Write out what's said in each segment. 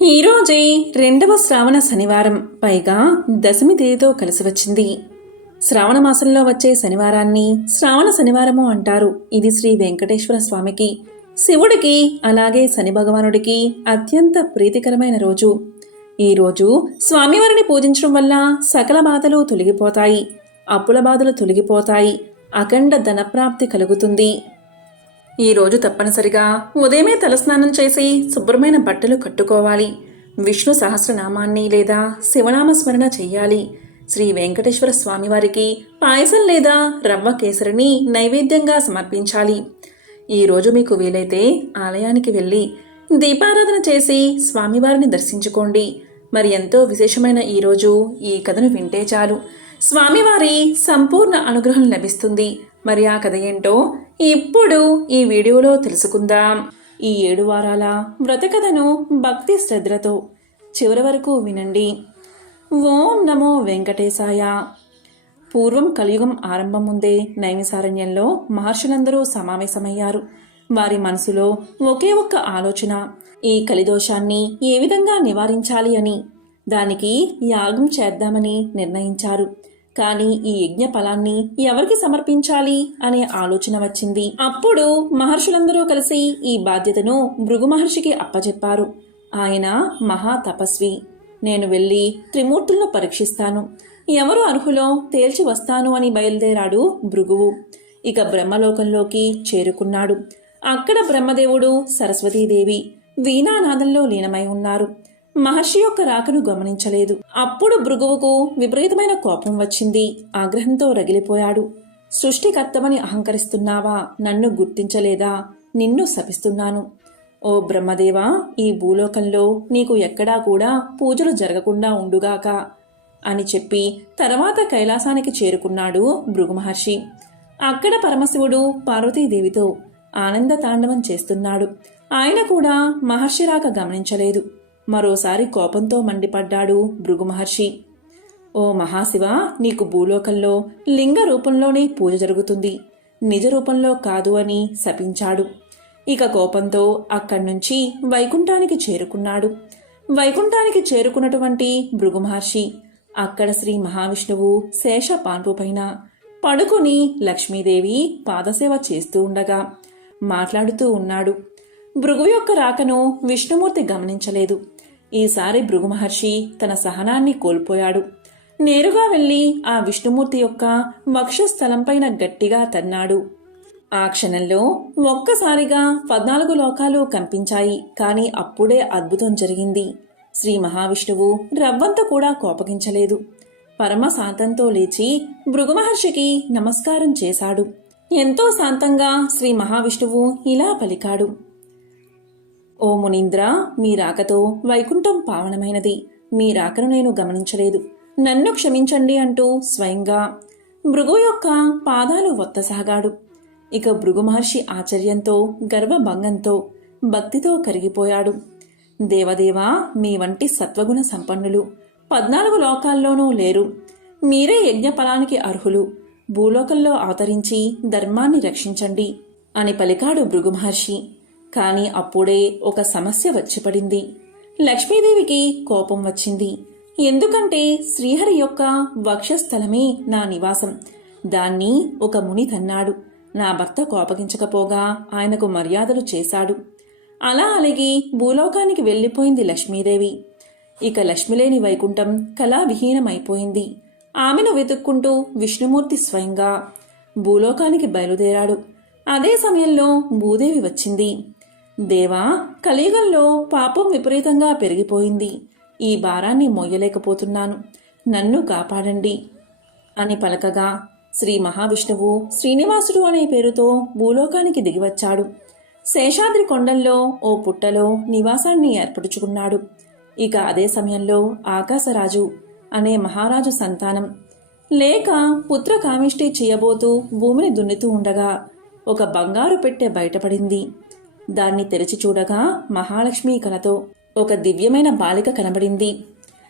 ఈరోజే రెండవ శ్రావణ శనివారం, పైగా దశమి తేదీతో కలిసి వచ్చింది. శ్రావణ మాసంలో వచ్చే శనివారాన్ని శ్రావణ శనివారము అంటారు. ఇది శ్రీ వెంకటేశ్వర స్వామికి, శివుడికి, అలాగే శని భగవానుడికి అత్యంత ప్రీతికరమైన రోజు. ఈ రోజు స్వామివారిని పూజించడం వల్ల సకల బాధలు తొలగిపోతాయి, అప్పుల బాధలు తొలగిపోతాయి, అఖండ ధనప్రాప్తి కలుగుతుంది. ఈరోజు తప్పనిసరిగా ఉదయమే తలస్నానం చేసి శుభ్రమైన బట్టలు కట్టుకోవాలి. విష్ణు సహస్రనామాన్ని లేదా శివనామ స్మరణ చెయ్యాలి. శ్రీ వెంకటేశ్వర స్వామివారికి పాయసం లేదా రవ్వ కేసరిని నైవేద్యంగా సమర్పించాలి. ఈరోజు మీకు వీలైతే ఆలయానికి వెళ్ళి దీపారాధన చేసి స్వామివారిని దర్శించుకోండి. మరి ఎంతో విశేషమైన ఈరోజు ఈ కథను వింటే చాలు, స్వామివారి సంపూర్ణ అనుగ్రహం లభిస్తుంది. మరి ఆ కథ ఏంటో ఇప్పుడు ఈ వీడియోలో తెలుసుకుందాం. ఈ 7 వారాల వ్రత కథను భక్తి శ్రద్ధలతో చివరి వరకు వినండి. ఓం నమో వెంకటేశాయ. పూర్వం కలియుగం ఆరంభం ముందే నైమిసారణ్యంలో మహర్షులందరూ సమావేశమయ్యారు. వారి మనసులో ఒకే ఒక్క ఆలోచన, ఈ కలిదోషాన్ని ఏ విధంగా నివారించాలి అని. దానికి యాగం చేద్దామని నిర్ణయించారు. కానీ ఈ యజ్ఞ ఫలాన్ని ఎవరికి సమర్పించాలి అనే ఆలోచన వచ్చింది. అప్పుడు మహర్షులందరూ కలిసి ఈ బాధ్యతను భృగు మహర్షికి అప్పచెప్పారు. ఆయన మహా తపస్వి. నేను వెళ్ళి త్రిమూర్తులను పరీక్షిస్తాను, ఎవరు అర్హులో తేల్చి వస్తాను అని బయలుదేరాడు భృగువు. ఇక బ్రహ్మలోకంలోకి చేరుకున్నాడు. అక్కడ బ్రహ్మదేవుడు, సరస్వతీదేవి వీణానాదంలో లీనమై ఉన్నారు. మహర్షి యొక్క రాకను గమనించలేదు. అప్పుడు భృగువుకు విపరీతమైన కోపం వచ్చింది. ఆగ్రహంతో రగిలిపోయాడు. సృష్టికర్తమని అహంకరిస్తున్నావా? నన్ను గుర్తించలేదా? నిన్ను శపిస్తున్నాను. ఓ బ్రహ్మదేవా, ఈ భూలోకంలో నీకు ఎక్కడా కూడా పూజలు జరగకుండా ఉండుగాక అని చెప్పి తర్వాత కైలాసానికి చేరుకున్నాడు భృగు మహర్షి. అక్కడ పరమశివుడు పార్వతీదేవితో ఆనంద తాండవం చేస్తున్నాడు. ఆయన కూడా మహర్షి రాక గమనించలేదు. మరోసారి కోపంతో మండిపడ్డాడు భృగు మహర్షి. ఓ మహాశివ, నీకు భూలోకంలో లింగ రూపంలోనే పూజ జరుగుతుంది, నిజ రూపంలో కాదు అని శపించాడు. ఇక కోపంతో అక్కడి నుంచి వైకుంఠానికి చేరుకున్నాడు. వైకుంఠానికి చేరుకున్నటువంటి భృగు మహర్షి అక్కడ శ్రీ మహావిష్ణువు శేష పాన్పుపైన పడుకుని లక్ష్మీదేవి పాదసేవ చేస్తూ ఉండగా మాట్లాడుతూ ఉన్నాడు. భృగు యొక్క రాకను విష్ణుమూర్తి గమనించలేదు. ఈసారి భృగు మహర్షి తన సహనాన్ని కోల్పోయాడు. నేరుగా వెళ్లి ఆ విష్ణుమూర్తి యొక్క వక్షస్థలంపైన గట్టిగా తన్నాడు. ఆ క్షణంలో ఒక్కసారిగా 14 లోకాలు కంపించాయి. కాని అప్పుడే అద్భుతం జరిగింది. శ్రీ మహావిష్ణువు రవ్వంత కూడా కోపగించలేదు. పరమ శాంతంతో లేచి భృగు మహర్షికి నమస్కారం చేశాడు. ఎంతో శాంతంగా శ్రీ మహావిష్ణువు ఇలా పలికాడు. ఓ మునీంద్ర, మీ రాకతో వైకుంఠం పావనమైనది. మీ రాకను నేను గమనించలేదు, నన్ను క్షమించండి అంటూ స్వయంగా భృగు యొక్క పాదాలు ఒత్తసాగాడు. ఇక భృగు మహర్షి ఆశ్చర్యంతో, గర్వభంగంతో, భక్తితో కరిగిపోయాడు. దేవదేవా, మీ వంటి సత్వగుణ సంపన్నులు 14 లోకాల్లోనూ లేరు. మీరే యజ్ఞ ఫలానికి అర్హులు. భూలోకంలో అవతరించి ధర్మాన్ని రక్షించండి అని పలికాడు భృగు మహర్షి. కాని అప్పుడే ఒక సమస్య వచ్చిపడింది. లక్ష్మీదేవికి కోపం వచ్చింది. ఎందుకంటే శ్రీహరి యొక్క వక్షస్థలమే నా నివాసం. దాన్ని ఒక ముని తన్నాడు. నా భర్త కోపగించకపోగా ఆయనకు మర్యాదలు చేశాడు. అలా అలిగి భూలోకానికి వెళ్లిపోయింది లక్ష్మీదేవి. ఇక లక్ష్మిలేని వైకుంఠం కళావిహీనమైపోయింది. ఆమెను వెతుక్కుంటూ విష్ణుమూర్తి స్వయంగా భూలోకానికి బయలుదేరాడు. అదే సమయంలో భూదేవి వచ్చింది. దేవా, కలియుగంలో పాపం విపరీతంగా పెరిగిపోయింది. ఈ భారాన్ని మోయలేకపోతున్నాను, నన్ను కాపాడండి అని పలకగా శ్రీ మహావిష్ణువు శ్రీనివాసుడు అనే పేరుతో భూలోకానికి దిగివచ్చాడు. శేషాద్రి కొండల్లో ఓ పుట్టలో నివాసాన్ని ఏర్పరుచుకున్నాడు. ఇక అదే సమయంలో ఆకాశరాజు అనే మహారాజు సంతానం లేక పుత్ర కామిష్టి చేయబోతూ భూమిని దున్నుతూ ఉండగా ఒక బంగారు పెట్టె బయటపడింది. దాన్ని తెరిచి చూడగా మహాలక్ష్మి కలతో ఒక దివ్యమైన బాలిక కనబడింది.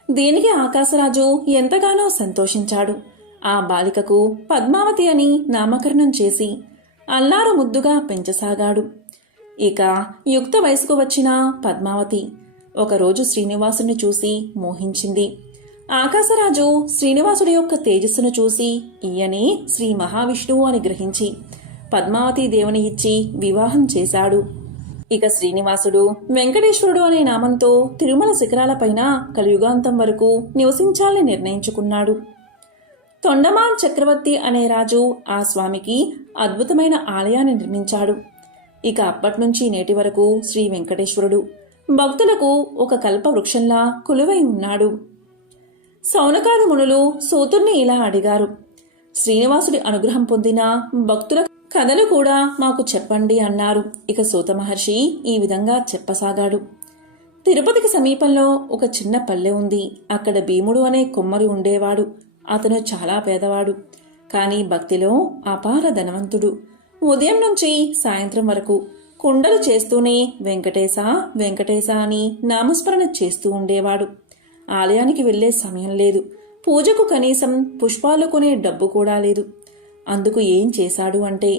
దీనికి ఆకాశరాజు ఎంతగానో సంతోషించాడు. ఆ బాలికకు పద్మావతి అని నామకరణం చేసి అల్లారు ముద్దుగా పెంచసాగాడు. ఇక యుక్త వయసుకు వచ్చిన పద్మావతి ఒకరోజు శ్రీనివాసుని చూసి మోహించింది. ఆకాశరాజు శ్రీనివాసుడి యొక్క తేజస్సును చూసి ఈయనే శ్రీ మహావిష్ణువు అని గ్రహించి పద్మావతీ దేవుని ఇచ్చి వివాహం చేశాడు. ఇక శ్రీనివాసుడు వెంకటేశ్వరుడు అనే నామంతో తిరుమల శిఖరాలపైన కలియుగాంతం వరకు నివసించాలని నిర్ణయించుకున్నాడు. తొండమాన్ చక్రవర్తి అనే రాజు ఆ స్వామికి అద్భుతమైన ఆలయాన్ని నిర్మించాడు. ఇక అప్పట్నుంచి నేటి వరకు శ్రీ వెంకటేశ్వరుడు భక్తులకు ఒక కల్ప వృక్షంలా కొలువై ఉన్నాడు. సౌనకాది మునులు సూతుర్ని ఇలా అడిగారు, శ్రీనివాసుడి అనుగ్రహం పొందిన భక్తుల కథలు కూడా మాకు చెప్పండి అన్నారు. ఇక సూత మహర్షి ఈ విధంగా చెప్పసాగాడు. తిరుపతికి సమీపంలో ఒక చిన్న పల్లె ఉంది. అక్కడ భీముడు అనే కుమ్మరి ఉండేవాడు. అతను చాలా పేదవాడు, కానీ భక్తిలో అపార ధనవంతుడు. ఉదయం నుంచి సాయంత్రం వరకు కుండలు చేస్తూనే వెంకటేశ వెంకటేశ అని నామస్మరణ చేస్తూ ఉండేవాడు. ఆలయానికి వెళ్లే సమయం లేదు. పూజకు కనీసం పుష్పాలు కొనే డబ్బు కూడా లేదు. అందుకు ఏం చేశాడు అంటే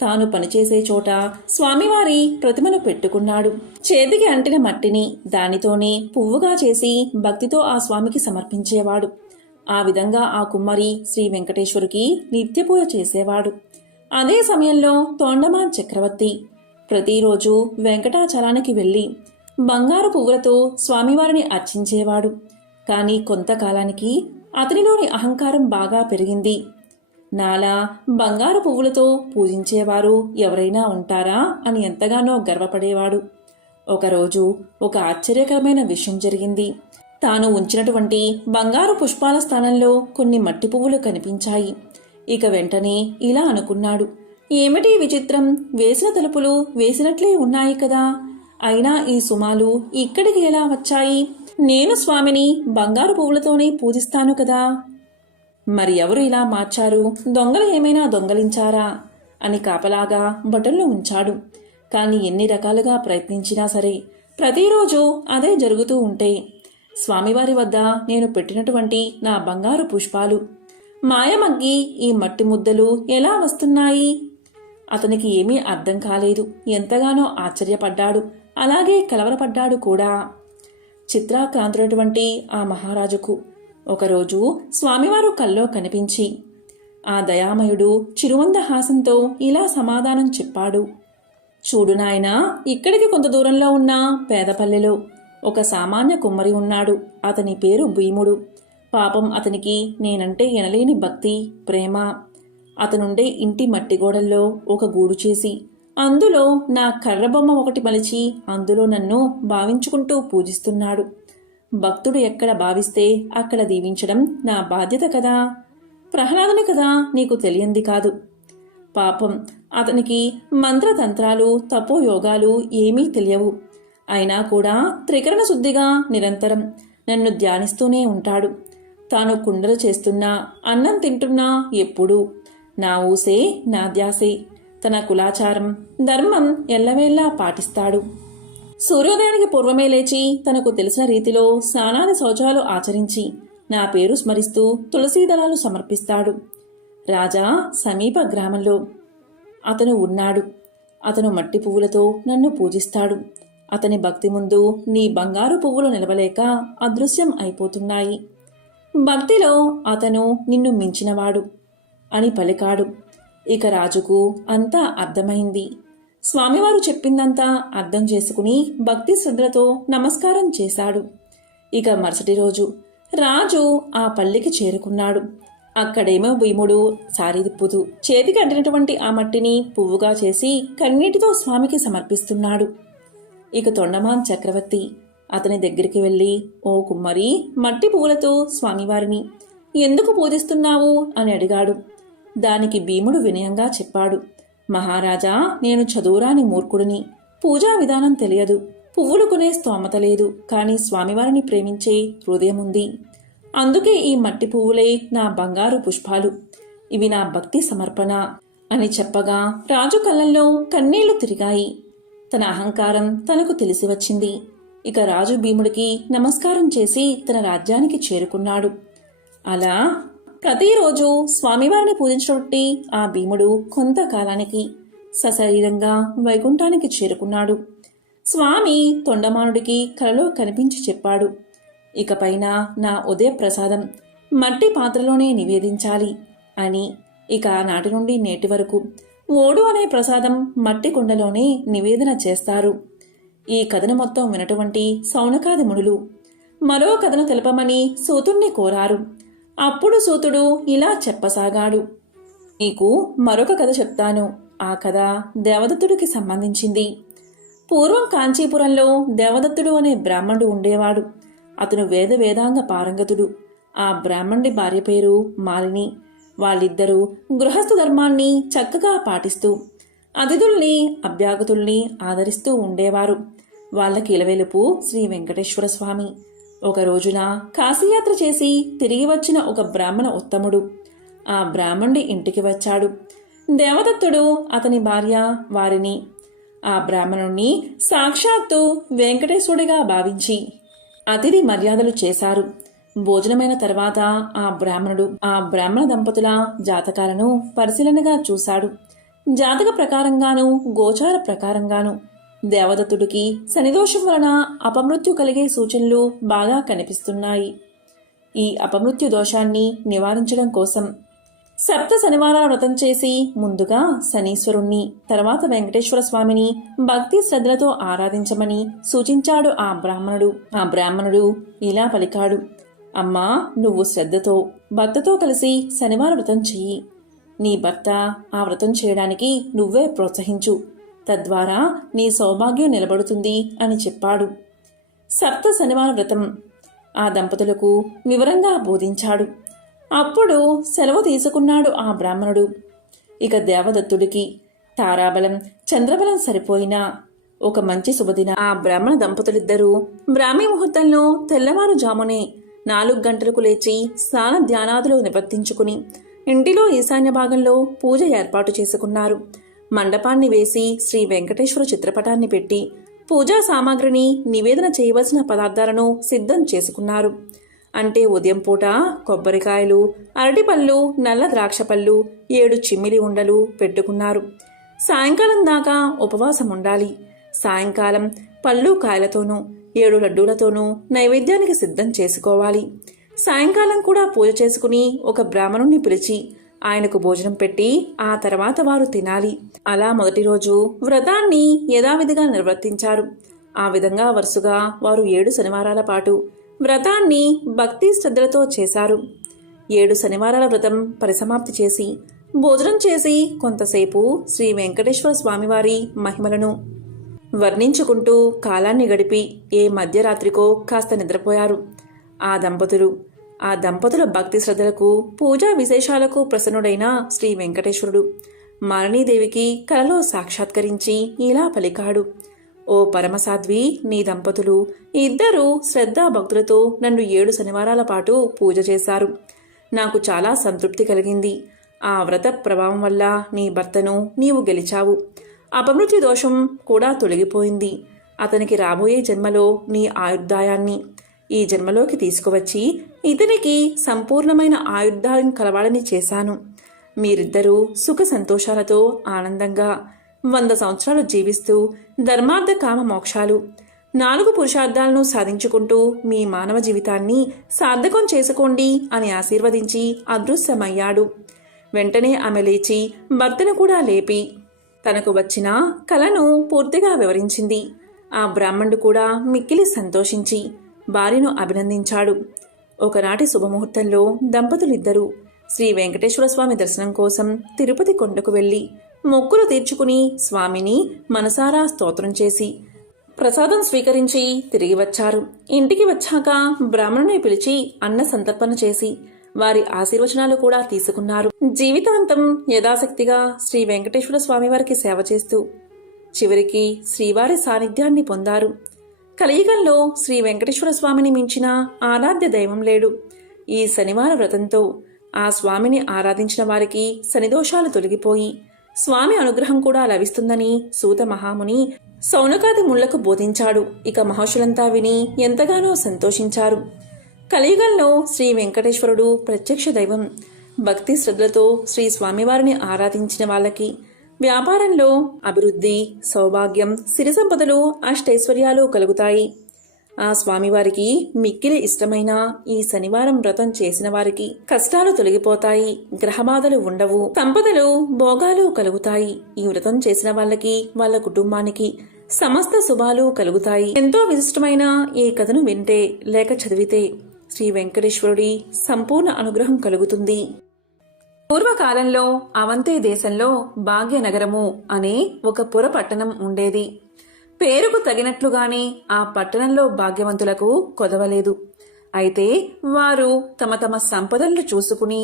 తాను పనిచేసే చోట స్వామివారి ప్రతిమను పెట్టుకున్నాడు. చేతికి అంటిన మట్టిని దానితోనే పువ్వుగా చేసి భక్తితో ఆ స్వామికి సమర్పించేవాడు. ఆ విధంగా ఆ కుమ్మరి శ్రీ వెంకటేశ్వరుకి నిత్యపూజ చేసేవాడు. అదే సమయంలో తొండమాన్ చక్రవర్తి ప్రతిరోజు వెంకటాచలానికి వెళ్లి బంగారు పువ్వులతో స్వామివారిని అర్చించేవాడు. కాని కొంతకాలానికి అతనిలోని అహంకారం బాగా పెరిగింది. నాలా బంగారు పువ్వులతో పూజించేవారు ఎవరైనా ఉంటారా అని ఎంతగానో గర్వపడేవాడు. ఒకరోజు ఒక ఆశ్చర్యకరమైన విషయం జరిగింది. తాను ఉంచినటువంటి బంగారు పుష్పాల స్థానంలో కొన్ని మట్టి పువ్వులు కనిపించాయి. ఇక వెంటనే ఇలా అనుకున్నాడు, ఏమిటి విచిత్రం, వేసిన తలుపులు వేసినట్లే ఉన్నాయి కదా, అయినా ఈ సుమాలు ఇక్కడికి ఎలా వచ్చాయి? నేను స్వామిని బంగారు పువ్వులతోనే పూజిస్తాను కదా, మరి ఎవరు ఇలా మార్చారు? దొంగలు ఏమైనా దొంగలించారా అని కాపలాగా బటన్లు ఉంచాడు. కాని ఎన్ని రకాలుగా ప్రయత్నించినా సరే ప్రతిరోజు అదే జరుగుతూ ఉంటే స్వామివారి వద్ద నేను పెట్టినటువంటి నా బంగారు పుష్పాలు మాయమగ్గి ఈ మట్టి ముద్దలు ఎలా వస్తున్నాయి? అతనికి ఏమీ అర్థం కాలేదు. ఎంతగానో ఆశ్చర్యపడ్డాడు, అలాగే కలవరపడ్డాడు కూడా. చిత్రాక్రాంతుడటువంటి ఆ మహారాజుకు ఒకరోజు స్వామివారు కల్లో కనిపించి ఆ దయామయుడు చిరుమందహాసంతో ఇలా సమాధానం చెప్పాడు, చూడు నాయనా, ఇక్కడికి కొంత దూరంలో ఉన్న పేదపల్లెలో ఒక సామాన్య కుమ్మరి ఉన్నాడు. అతని పేరు భీముడు. పాపం అతనికి నేనంటే ఎనలేని భక్తి, ప్రేమ. అతనుండే ఇంటి మట్టి గోడల్లో ఒక గూడు చేసి అందులో నా కర్రబొమ్మ ఒకటి మలిచి అందులో నన్ను భావించుకుంటూ పూజిస్తున్నాడు. భక్తుడు ఎక్కడ భావిస్తే అక్కడ దీవించడం నా బాధ్యత కదా. ప్రహ్లాదుని కదా నీకు తెలియంది కాదు. పాపం అతనికి మంత్రతంత్రాలు తపోయోగాలు ఏమీ తెలియవు. అయినా కూడా త్రికరణ శుద్ధిగా నిరంతరం నన్ను ధ్యానిస్తూనే ఉంటాడు. తాను కుండలు చేస్తున్నా, అన్నం తింటున్నా ఎప్పుడూ నా ఊసే నా ధ్యాసే. తన కులాచారం ధర్మం ఎల్లవేళ్లా పాటిస్తాడు. సూర్యోదయానికి పూర్వమే లేచి తనకు తెలిసిన రీతిలో స్నానాది శౌచాలు ఆచరించి నా పేరు స్మరిస్తూ తులసీదళాలు సమర్పిస్తాడు. రాజా, సమీప గ్రామంలో అతను ఉన్నాడు. అతను మట్టి పువ్వులతో నన్ను పూజిస్తాడు. అతని భక్తి ముందు నీ బంగారు పువ్వులు నిలవలేక అదృశ్యం అయిపోతున్నాయి. భక్తిలో అతను నిన్ను మించినవాడు అని పలికాడు. ఇక రాజుకు అంతా అర్థమైంది. స్వామివారు చెప్పిందంతా అర్థం చేసుకుని భక్తి శ్రద్ధలతో నమస్కారం చేశాడు. ఇక మరుసటి రోజు రాజు ఆ పల్లెకి చేరుకున్నాడు. అక్కడేమో భీముడు సారి తిప్పుతూ చేతికి అంటినటువంటి ఆ మట్టిని పువ్వుగా చేసి కన్నీటితో స్వామికి సమర్పిస్తున్నాడు. ఇక తొండమాన్ చక్రవర్తి అతని దగ్గరికి వెళ్ళి, ఓ కుమ్మరి, మట్టి పువ్వులతో స్వామివారిని ఎందుకు పూజిస్తున్నావు అని అడిగాడు. దానికి భీముడు వినయంగా చెప్పాడు, మహారాజా, నేను చదువురాని మూర్ఖుడిని. పూజా విధానం తెలియదు. పువ్వులు కొనే స్తోమత లేదు. కానీ స్వామివారిని ప్రేమించే హృదయముంది. అందుకే ఈ మట్టి పువ్వులే నా బంగారు పుష్పాలు. ఇవి నా భక్తి సమర్పణ అని చెప్పగా రాజు కళ్ళల్లో కన్నీళ్లు తిరిగాయి. తన అహంకారం తనకు తెలిసి వచ్చింది. ఇక రాజు భీముడికి నమస్కారం చేసి తన రాజ్యానికి చేరుకున్నాడు. అలా ప్రతిరోజు స్వామివారిని పూజించినటువంటి ఆ భీముడు కొంతకాలానికి సశరీరంగా వైకుంఠానికి చేరుకున్నాడు. స్వామి తొండమానుడికి కలలో కనిపించి చెప్పాడు, ఇకపైన నా ఉదయ ప్రసాదం మట్టి పాత్రలోనే నివేదించాలి అని. ఇక నాటి నుండి నేటి వరకు ఓడు అనే ప్రసాదం మట్టి కుండలోనే నివేదన చేస్తారు. ఈ కథను మొత్తం వినటువంటి సౌనకాది మునులు మరో కథను తెలపమని సూతుణ్ణి కోరారు. అప్పుడు సూతుడు ఇలా చెప్పసాగాడు, నీకు మరొక కథ చెప్తాను. ఆ కథ దేవదత్తుడికి సంబంధించింది. పూర్వం కాంచీపురంలో దేవదత్తుడు అనే బ్రాహ్మణుడు ఉండేవాడు. అతను వేదాంగ పారంగతుడు. ఆ బ్రాహ్మణుడి భార్య పేరు మాలిని. వాళ్ళిద్దరూ గృహస్థ ధర్మాన్ని చక్కగా పాటిస్తూ అతిథుల్ని అభ్యాగతుల్ని ఆదరిస్తూ ఉండేవారు. వాళ్ళకి ఇలవెలుపు శ్రీ వెంకటేశ్వర స్వామి. ఒక రోజున కాశీయాత్ర చేసి తిరిగి వచ్చిన ఒక బ్రాహ్మణ ఉత్తముడు ఆ బ్రాహ్మణుడి ఇంటికి వచ్చాడు. దేవదత్తుడు అతని భార్య వారిని, ఆ బ్రాహ్మణుణ్ణి సాక్షాత్తు వెంకటేశ్వరుడిగా భావించి అతిథి మర్యాదలు చేశారు. భోజనమైన తర్వాత ఆ బ్రాహ్మణ దంపతుల జాతకాలను పరిశీలనగా చూశాడు. జాతక ప్రకారంగాను గోచార ప్రకారంగాను దేవదత్తుడికి శనిదోషం వలన అపమృత్యు కలిగే సూచనలు బాగా కనిపిస్తున్నాయి. ఈ అపమృత్యు దోషాన్ని నివారించడం కోసం సప్త శనివారాల వ్రతం చేసి ముందుగా శనీశ్వరుణ్ణి, తర్వాత వెంకటేశ్వర స్వామిని భక్తి శ్రద్ధలతో ఆరాధించమని సూచించాడు ఆ బ్రాహ్మణుడు ఇలా పలికాడు, అమ్మా, నువ్వు శ్రద్ధతో భర్తతో కలిసి శనివార వ్రతం చెయ్యి. నీ భర్త ఆ వ్రతం చేయడానికి నువ్వే ప్రోత్సహించు. తద్వారా నీ సౌభాగ్యం నిలబడుతుంది అని చెప్పాడు. సప్త శనివార వ్రతం ఆ దంపతులకు వివరంగా బోధించాడు. అప్పుడు సెలవు తీసుకున్నాడు ఆ బ్రాహ్మణుడు. ఇక దేవదత్తుడికి తారాబలం చంద్రబలం సరిపోయినా ఒక మంచి శుభదిన ఆ బ్రాహ్మణ దంపతులిద్దరూ బ్రాహ్మీ ముహూర్తంలో తెల్లవారుజామునే 4 గంటలకు లేచి స్నాన ధ్యానాదులు నివర్తించుకుని ఇంటిలో ఈశాన్య భాగంలో పూజ ఏర్పాటు చేసుకున్నారు. మండపాన్ని వేసి శ్రీ వెంకటేశ్వర చిత్రపటాన్ని పెట్టి పూజా సామాగ్రిని నివేదన చేయవలసిన పదార్థాలను సిద్ధం చేసుకున్నారు. అంటే ఉదయం పూట కొబ్బరికాయలు, అరటిపళ్ళు, నల్ల ద్రాక్షపళ్ళు, 7 చిమ్మిలి ఉండలు పెట్టుకున్నారు. సాయంకాలం దాకా ఉపవాసం ఉండాలి. సాయంకాలం పళ్ళు కాయలతోనూ 7 లడ్డూలతోనూ నైవేద్యానికి సిద్ధం చేసుకోవాలి. సాయంకాలం కూడా పూజ చేసుకుని ఒక బ్రాహ్మణుణ్ణి పిలిచి ఆయనకు భోజనం పెట్టి ఆ తర్వాత వారు తినాలి. అలా మొదటి రోజు వ్రతాన్ని యథావిధిగా నిర్వర్తించారు. ఆ విధంగా వరుసగా వారు 7 శనివారాల పాటు వ్రతాన్ని భక్తి శ్రద్ధలతో చేశారు. 7 శనివారాల వ్రతం పరిసమాప్తి చేసి భోజనం చేసి కొంతసేపు శ్రీ వెంకటేశ్వర స్వామివారి మహిమలను వర్ణించుకుంటూ కాలాన్ని గడిపి ఏ మధ్యరాత్రికో కాస్త నిద్రపోయారు ఆ దంపతుల భక్తి శ్రద్ధలకు పూజా విశేషాలకు ప్రసన్నుడైన శ్రీ వెంకటేశ్వరుడు మాలినీదేవికి కలలో సాక్షాత్కరించి ఇలా పలికాడు, ఓ పరమసాధ్వి, నీ దంపతులు ఇద్దరూ శ్రద్ధాభక్తులతో నన్ను 7 శనివారాల పాటు పూజ చేశారు. నాకు చాలా సంతృప్తి కలిగింది. ఆ వ్రత ప్రభావం వల్ల నీ భర్తను నీవు గెలిచావు. అపమృత్యు దోషం కూడా తొలగిపోయింది. అతనికి రాబోయే జన్మలో నీ ఆయుర్దాయాన్ని ఈ జన్మలోకి తీసుకువచ్చి ఇతనికి సంపూర్ణమైన ఆయుర్దాయం కలవాలని చేశాను. మీరిద్దరూ సుఖ సంతోషాలతో ఆనందంగా 100 సంవత్సరాలు జీవిస్తూ ధర్మార్థ కామ మోక్షాలు 4 పురుషార్థాలను సాధించుకుంటూ మీ మానవ జీవితాన్ని సార్థకం చేసుకోండి అని ఆశీర్వదించి అదృశ్యమయ్యాడు. వెంటనే ఆమె లేచి భర్తను కూడా లేపి తనకు వచ్చిన కలను పూర్తిగా వివరించింది. ఆ బ్రాహ్మణుడు కూడా మిక్కిలి సంతోషించి భార్యను అభినందించాడు. ఒకనాటి శుభముహూర్తంలో దంపతులిద్దరూ శ్రీ వెంకటేశ్వర స్వామి దర్శనం కోసం తిరుపతి కొండకు వెళ్లి మొక్కులు తీర్చుకుని స్వామిని మనసారా స్తోత్రం చేసి ప్రసాదం స్వీకరించి తిరిగి వచ్చారు. ఇంటికి వచ్చాక బ్రాహ్మణుని పిలిచి అన్న సంతర్పణ చేసి వారి ఆశీర్వచనాలు కూడా తీసుకున్నారు. జీవితాంతం యథాశక్తిగా శ్రీ వెంకటేశ్వర స్వామివారికి సేవ చేస్తూ చివరికి శ్రీవారి సాన్నిధ్యాన్ని పొందారు. కలియుగంలో శ్రీ వెంకటేశ్వర స్వామిని మించిన ఆరాధ్య దైవం లేడు. ఈ శనివార వ్రతంతో ఆ స్వామిని ఆరాధించిన వారికి శనిదోషాలు తొలగిపోయి స్వామి అనుగ్రహం కూడా లభిస్తుందని సూత మహాముని సౌనకాది ముళ్లకు బోధించాడు. ఇక మహర్షులంతా విని ఎంతగానో సంతోషించారు. కలియుగంలో శ్రీ వెంకటేశ్వరుడు ప్రత్యక్ష దైవం. భక్తి శ్రద్ధలతో శ్రీ స్వామివారిని ఆరాధించిన వాళ్ళకి వ్యాపారంలో అభివృద్ధి, సౌభాగ్యం, సిరి సంపదలు, అష్టైశ్వర్యాలు కలుగుతాయి. ఆ స్వామివారికి మిక్కిలి ఇష్టమైన ఈ శనివారం వ్రతం చేసిన వారికి కష్టాలు తొలగిపోతాయి, గ్రహబాధలు ఉండవు, సంపదలు, భోగాలు కలుగుతాయి. ఈ వ్రతం చేసిన వాళ్ళకి, వాళ్ళ కుటుంబానికి సమస్త శుభాలు కలుగుతాయి. ఎంతో విశిష్టమైన ఈ కథను వింటే లేక చదివితే శ్రీ వెంకటేశ్వరుడి సంపూర్ణ అనుగ్రహం కలుగుతుంది. పూర్వకాలంలో అవంతి దేశంలో భాగ్యనగరము అనే ఒక పుర పట్టణం ఉండేది. పేరుకు తగినట్లుగానే ఆ పట్టణంలో భాగ్యవంతులకు కొదవలేదు. అయితే వారు తమ తమ సంపదలను చూసుకుని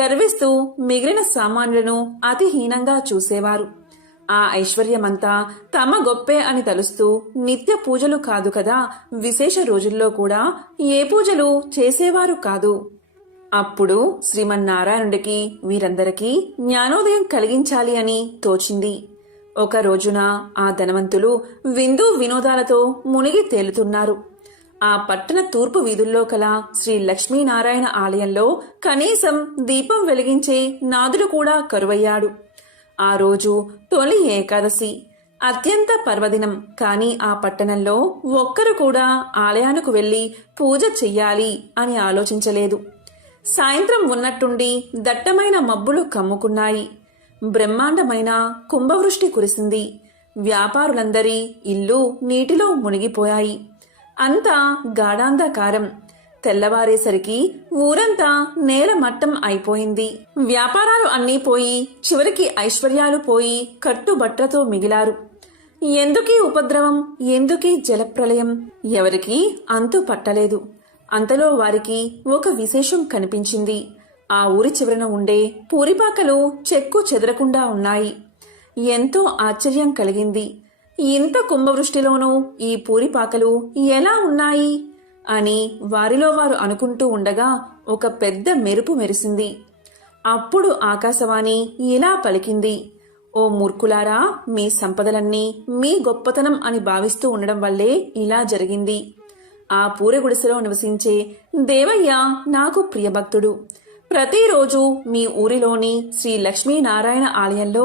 గర్విస్తూ మిగిలిన సామాన్యులను అతి హీనంగా చూసేవారు. ఆ ఐశ్వర్యమంతా తమ గొప్పే అని తలుస్తూ నిత్య పూజలు కాదు కదా, విశేష రోజుల్లో కూడా ఏ పూజలు చేసేవారు కాదు. అప్పుడు శ్రీమన్నారాయణుడికి వీరందరికీ జ్ఞానోదయం కలిగించాలి అని తోచింది. ఒక రోజున ఆ ధనవంతులు విందు వినోదాలతో మునిగి తేలుతున్నారు. ఆ పట్టణ తూర్పు వీధుల్లో కల శ్రీ లక్ష్మీనారాయణ ఆలయంలో కనీసం దీపం వెలిగించే నాదుడు కూడా కరువయ్యాడు. ఆ రోజు తొలి ఏకాదశి, అత్యంత పర్వదినం. కాని ఆ పట్టణంలో ఒక్కరు కూడా ఆలయానికి వెళ్లి పూజ చెయ్యాలి అని ఆలోచించలేదు. సాయంత్రం ఉన్నట్టుండి దట్టమైన మబ్బులు కమ్ముకున్నాయి. బ్రహ్మాండమైన కుంభవృష్టి కురిసింది. వ్యాపారులందరి ఇల్లు నీటిలో మునిగిపోయాయి. అంతా గాఢాంధకారం. తెల్లవారేసరికి ఊరంతా నేల మట్టం అయిపోయింది. వ్యాపారాలు అన్నీ పోయి చివరికి ఐశ్వర్యాలు పోయి కట్టుబట్టలతో మిగిలారు. ఎందుకీ ఉపద్రవం, ఎందుకీ జలప్రలయం, ఎవరికీ అంతు పట్టలేదు. అంతలో వారికి ఒక విశేషం కనిపించింది. ఆ ఊరి చివరన ఉండే పూరిపాకలు చెక్కు చెదరకుండా ఉన్నాయి. ఎంతో ఆశ్చర్యం కలిగింది. ఇంత కుంభవృష్టిలోనూ ఈ పూరిపాకలు ఎలా ఉన్నాయి అని వారిలో వారు అనుకుంటూ ఉండగా ఒక పెద్ద మెరుపు మెరిసింది. అప్పుడు ఆకాశవాణి ఇలా పలికింది: ఓ మూర్ఖులారా, మీ సంపదలన్నీ మీ గొప్పతనం అని భావిస్తూ ఉండడం వల్లే ఇలా జరిగింది. ఆ పూరి గుడిసెలో నివసించే దేవయ్య నాకు ప్రియభక్తుడు. ప్రతిరోజు మీ ఊరిలోని శ్రీ లక్ష్మీనారాయణ ఆలయంలో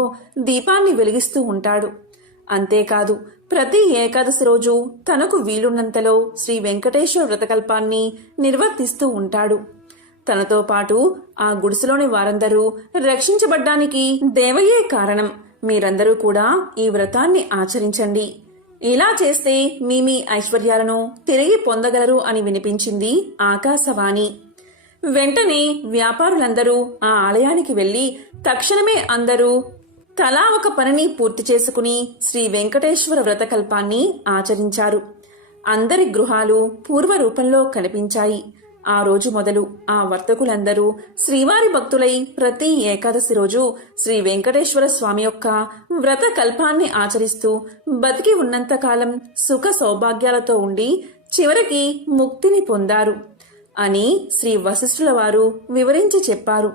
దీపాన్ని వెలిగిస్తూ ఉంటాడు. అంతేకాదు, ప్రతి ఏకాదశి రోజు తనకు వీలున్నంతలో శ్రీ వెంకటేశ్వర వ్రతకల్పాన్ని నిర్వర్తిస్తూ ఉంటాడు. తనతో పాటు ఆ గుడిసెలోని వారందరూ రక్షించబడ్డానికి దేవయ్యే కారణం. మీరందరూ కూడా ఈ వ్రతాన్ని ఆచరించండి. ఇలా చేస్తే మీ ఐశ్వర్యాలను తిరిగి పొందగలరు అని వినిపించింది ఆకాశవాణి. వెంటనే వ్యాపారులందరూ ఆ ఆలయానికి వెళ్లి తక్షణమే అందరూ తలా ఒక పనిని పూర్తి చేసుకుని శ్రీ వెంకటేశ్వర వ్రతకల్పాన్ని ఆచరించారు. అందరి గృహాలు పూర్వ రూపంలో కనిపించాయి. ఆ రోజు మొదలు ఆ వర్తకులందరూ శ్రీవారి భక్తులై ప్రతి ఏకాదశి రోజు శ్రీ వెంకటేశ్వర స్వామి యొక్క వ్రత కల్పాన్ని ఆచరిస్తూ బతికి ఉన్నంతకాలం సుఖ సౌభాగ్యాలతో ఉండి చివరికి ముక్తిని పొందారు అని శ్రీ వశిష్ఠుల వారు వివరించి చెప్పారు.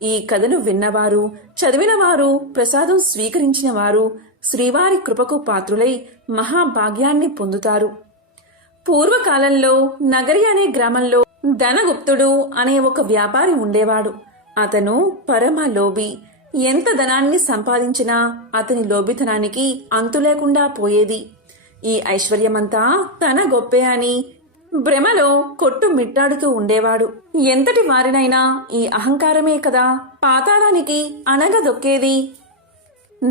ఈ కథను విన్నవారు, చదివినవారు, ప్రసాదం స్వీకరించిన వారు శ్రీవారి కృపకు పాత్రులై మహాభాగ్యాన్ని పొందుతారు. పూర్వకాలంలో నగరి అనే గ్రామంలో ధనగుప్తుడు అనే ఒక వ్యాపారి ఉండేవాడు. అతను పరమ లోభి. ఎంత ధనాన్ని సంపాదించినా అతని లోభితనానికి అంతులేకుండా పోయేది. ఈ ఐశ్వర్యమంతా తన గొప్పే అని భ్రమలో కొట్టు మిట్టాడుతూ ఉండేవాడు. ఎంతటి వారినైనా ఈ అహంకారమే కదా పాతాళానికి అనగదొక్కేది.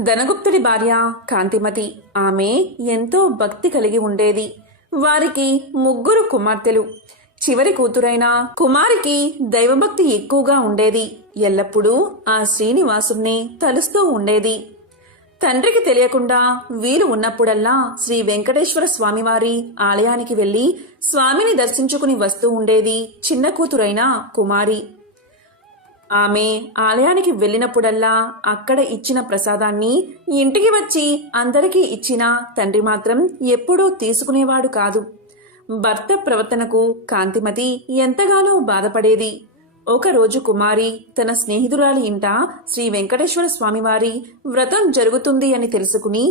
ధనగుప్తుడి భార్య కాంతిమతి. ఆమె ఎంతో భక్తి కలిగి ఉండేది. వారికి 3 కుమార్తెలు. చివరి కూతురైన కుమారికి దైవభక్తి ఎక్కువగా ఉండేది. ఎల్లప్పుడూ ఆ శ్రీనివాసుణ్ణి తలుస్తూ ఉండేది. తండ్రికి తెలియకుండా వీలు ఉన్నప్పుడల్లా శ్రీ వెంకటేశ్వర స్వామివారి ఆలయానికి వెళ్లి స్వామిని దర్శించుకుని వస్తూ ఉండేది చిన్న కూతురైన కుమారి. ఆమె ఆలయానికి వెళ్లినప్పుడల్లా అక్కడ ఇచ్చిన ప్రసాదాన్ని ఇంటికి వచ్చి అందరికీ ఇచ్చిన తండ్రి మాత్రం ఎప్పుడూ తీసుకునేవాడు కాదు. భర్త ప్రవర్తనకు కాంతిమతి ఎంతగానో బాధపడేది. ఒకరోజు కుమారి తన స్నేహితురాలి ఇంట శ్రీ వెంకటేశ్వర స్వామివారి వ్రతం జరుగుతుంది అని తెలుసుకుని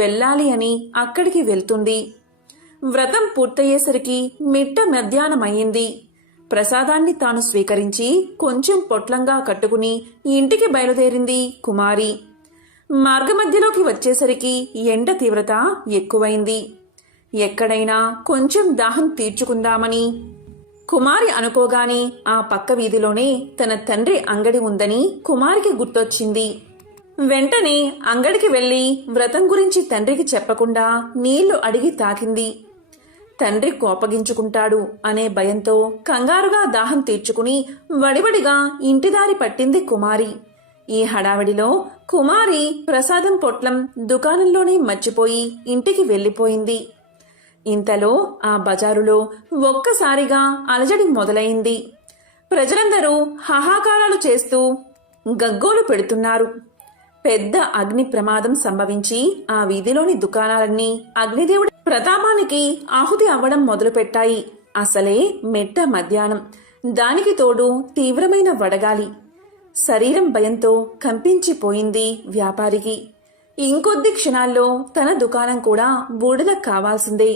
వెళ్ళాలి అని అక్కడికి వెళ్తుంది. వ్రతం పూర్తయ్యేసరికి మిట్ట మధ్యాహ్నమయ్యింది. ప్రసాదాన్ని తాను స్వీకరించి కొంచెం పొట్లంగా కట్టుకుని ఇంటికి బయలుదేరింది కుమారి. మార్గమధ్యలోకి వచ్చేసరికి ఎండ తీవ్రత ఎక్కువైంది. ఎక్కడైనా కొంచెం దాహం తీర్చుకుందామని కుమారి అనుకోగానే ఆ పక్క వీధిలోనే తన తండ్రి అంగడి ఉందని కుమారికి గుర్తొచ్చింది. వెంటనే అంగడికి వెళ్లి వ్రతం గురించి తండ్రికి చెప్పకుండా నీళ్లు అడిగి తాకింది. తండ్రి కోపగించుకుంటాడు అనే భయంతో కంగారుగా దాహం తీర్చుకుని వడివడిగా ఇంటిదారి పట్టింది కుమారి. ఈ హడావిడిలో కుమారి ప్రసాదం పొట్లం దుకాణంలోనే మర్చిపోయి ఇంటికి వెళ్లిపోయింది. ఇంతలో ఆ బజారులో ఒక్కసారిగా అలజడి మొదలైంది. ప్రజలందరూ హాహాకారాలు చేస్తూ గగ్గోలు పెడుతున్నారు. పెద్ద అగ్ని ప్రమాదం సంభవించి ఆ వీధిలోని దుకాణాలన్నీ అగ్నిదేవుడి ప్రతాపానికి ఆహుతి అవ్వడం మొదలుపెట్టాయి. అసలే మెట్ట మధ్యాహ్నం, దానికి తోడు తీవ్రమైన వడగాలి. శరీరం భయంతో కంపించిపోయింది వ్యాపారికి. ఇంకొద్ది క్షణాల్లో తన దుకాణం కూడా బూడిద కావాల్సిందే.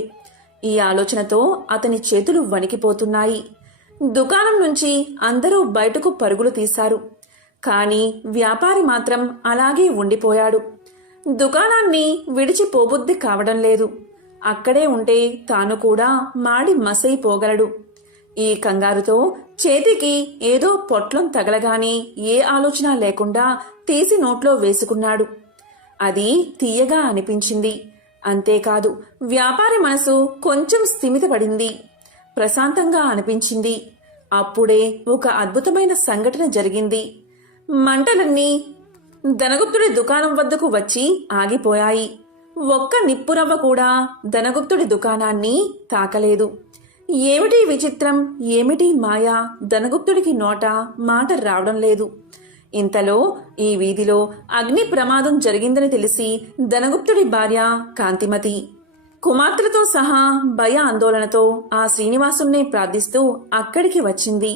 ఈ ఆలోచనతో అతని చేతులు వణికిపోతున్నాయి. దుకాణం నుంచి అందరూ బయటకు పరుగులు తీశారు. కాని వ్యాపారి మాత్రం అలాగే ఉండిపోయాడు. దుకాణాన్ని విడిచిపోబుద్ధి కావడం లేదు. అక్కడే ఉంటే తాను కూడా మాడి మసైపోగలడు. ఈ కంగారుతో చేతికి ఏదో పొట్లం తగలగానే ఏ ఆలోచన లేకుండా తీసి నోట్లో వేసుకున్నాడు. అది తీయగా అనిపించింది. అంతేకాదు, వ్యాపారి మనసు కొంచెం స్థిమితపడింది. ప్రశాంతంగా అనిపించింది. అప్పుడే ఒక అద్భుతమైన సంఘటన జరిగింది. మంటలన్నీ ధనగుప్తుడి దుకాణం వద్దకు వచ్చి ఆగిపోయాయి. ఒక్క నిప్పురవ్వ కూడా ధనగుప్తుడి దుకాణాన్ని తాకలేదు. ఏమిటి విచిత్రం, ఏమిటి మాయా, ధనగుప్తుడికి నోట మాట రావడం లేదు. ఇంతలో ఈ వీధిలో అగ్ని ప్రమాదం జరిగిందని తెలిసి ధనగుప్తుడి భార్య కాంతిమతి కుమార్తెలతో సహా భయ ఆందోళనతో ఆ శ్రీనివాసుణ్ణి ప్రార్థిస్తూ అక్కడికి వచ్చింది.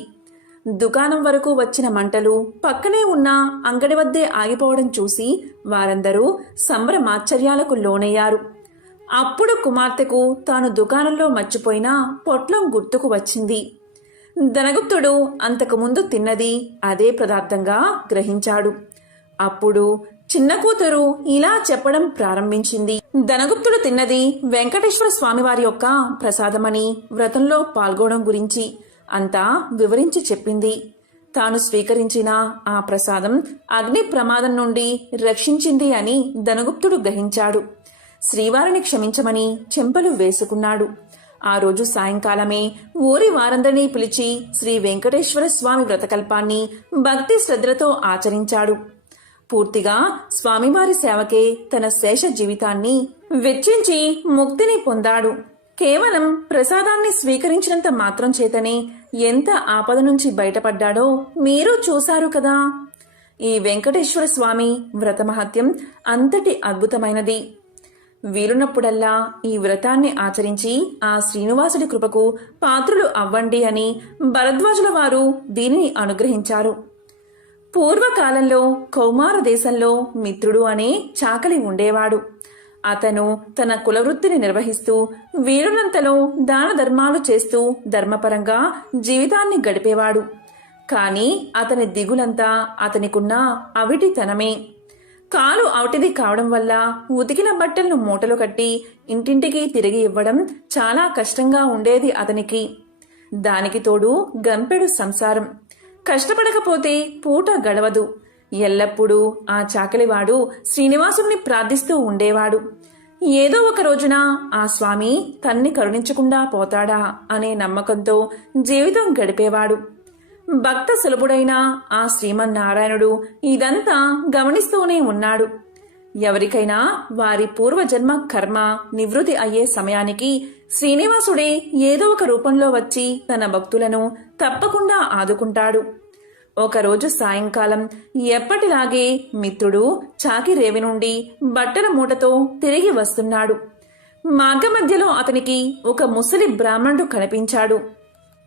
దుకాణం వరకు వచ్చిన మంటలు పక్కనే ఉన్న అంగడి వద్దే ఆగిపోవడం చూసి వారందరూ సంభ్రమాశ్చర్యాలకు లోనయ్యారు. అప్పుడు కుమార్తెకు తాను దుకాణంలో మర్చిపోయిన పొట్లం గుర్తుకు వచ్చింది. ధనగుప్తుడు అంతకుముందు తిన్నది అదే పదార్థంగా గ్రహించాడు. అప్పుడు చిన్న కూతురు ఇలా చెప్పడం ప్రారంభించింది. ధనగుప్తుడు తిన్నది వెంకటేశ్వర స్వామివారి యొక్క ప్రసాదమని, వ్రతంలో పాల్గొనడం గురించి అంతా వివరించి చెప్పింది. తాను స్వీకరించిన ఆ ప్రసాదం అగ్ని ప్రమాదం నుండి రక్షించింది అని ధనగుప్తుడు గ్రహించాడు. శ్రీవారిని క్షమించమని చెంపలు వేసుకున్నాడు. ఆ రోజు సాయంకాలమే ఊరి వారందరినీ పిలిచి శ్రీ వెంకటేశ్వర స్వామి వ్రతకల్పాన్ని భక్తి శ్రద్ధలతో ఆచరించాడు. పూర్తిగా స్వామివారి సేవకే తన శేష జీవితాన్ని వెచ్చించి ముక్తిని పొందాడు. కేవలం ప్రసాదాన్ని స్వీకరించినంత మాత్రం చేతనే ఎంత ఆపద నుంచి బయటపడ్డాడో మీరు చూశారు కదా. ఈ వెంకటేశ్వర స్వామి వ్రతమహత్యం అంతటి అద్భుతమైనది. వీలున్నప్పుడల్లా ఈ వ్రతాన్ని ఆచరించి ఆ శ్రీనివాసుడి కృపకు పాత్రులు అవ్వండి అని భరద్వాజుల వారు దీనిని అనుగ్రహించారు. పూర్వకాలంలో కౌమార దేశంలో మిత్రుడు అనే చాకలి ఉండేవాడు. అతను తన కులవృత్తిని నిర్వహిస్తూ వీలున్నంతలో దాన ధర్మాలు చేస్తూ ధర్మపరంగా జీవితాన్ని గడిపేవాడు. కాని అతని దిగులంతా అతనికున్న అవిటితనమే. కాలు అవటిది కావడం వల్ల ఉతికిన బట్టలను మూటలు కట్టి ఇంటింటికి తిరిగి ఇవ్వడం చాలా కష్టంగా ఉండేది అతనికి. దానికి తోడు గంపెడు సంసారం. కష్టపడకపోతే పూట గడవదు. ఎల్లప్పుడూ ఆ చాకలివాడు శ్రీనివాసుని ప్రార్థిస్తూ ఉండేవాడు. ఏదో ఒక రోజున ఆ స్వామి తన్ని కరుణించకుండా పోతాడా అనే నమ్మకంతో జీవితం గడిపేవాడు. భక్త సులభుడైన ఆ శ్రీమన్నారాయణుడు ఇదంతా గమనిస్తూనే ఉన్నాడు. ఎవరికైనా వారి పూర్వజన్మ కర్మ నివృత్తి అయ్యే సమయానికి శ్రీనివాసుడే ఏదో ఒక రూపంలో వచ్చి తన భక్తులను తప్పకుండా ఆదుకుంటాడు. ఒకరోజు సాయంకాలం ఎప్పటిలాగే మిత్రుడు చాకిరేవి నుండి బట్టల మూటతో తిరిగి వస్తున్నాడు. మార్గమధ్యలో అతనికి ఒక ముసలి బ్రాహ్మణుడు కనిపించాడు.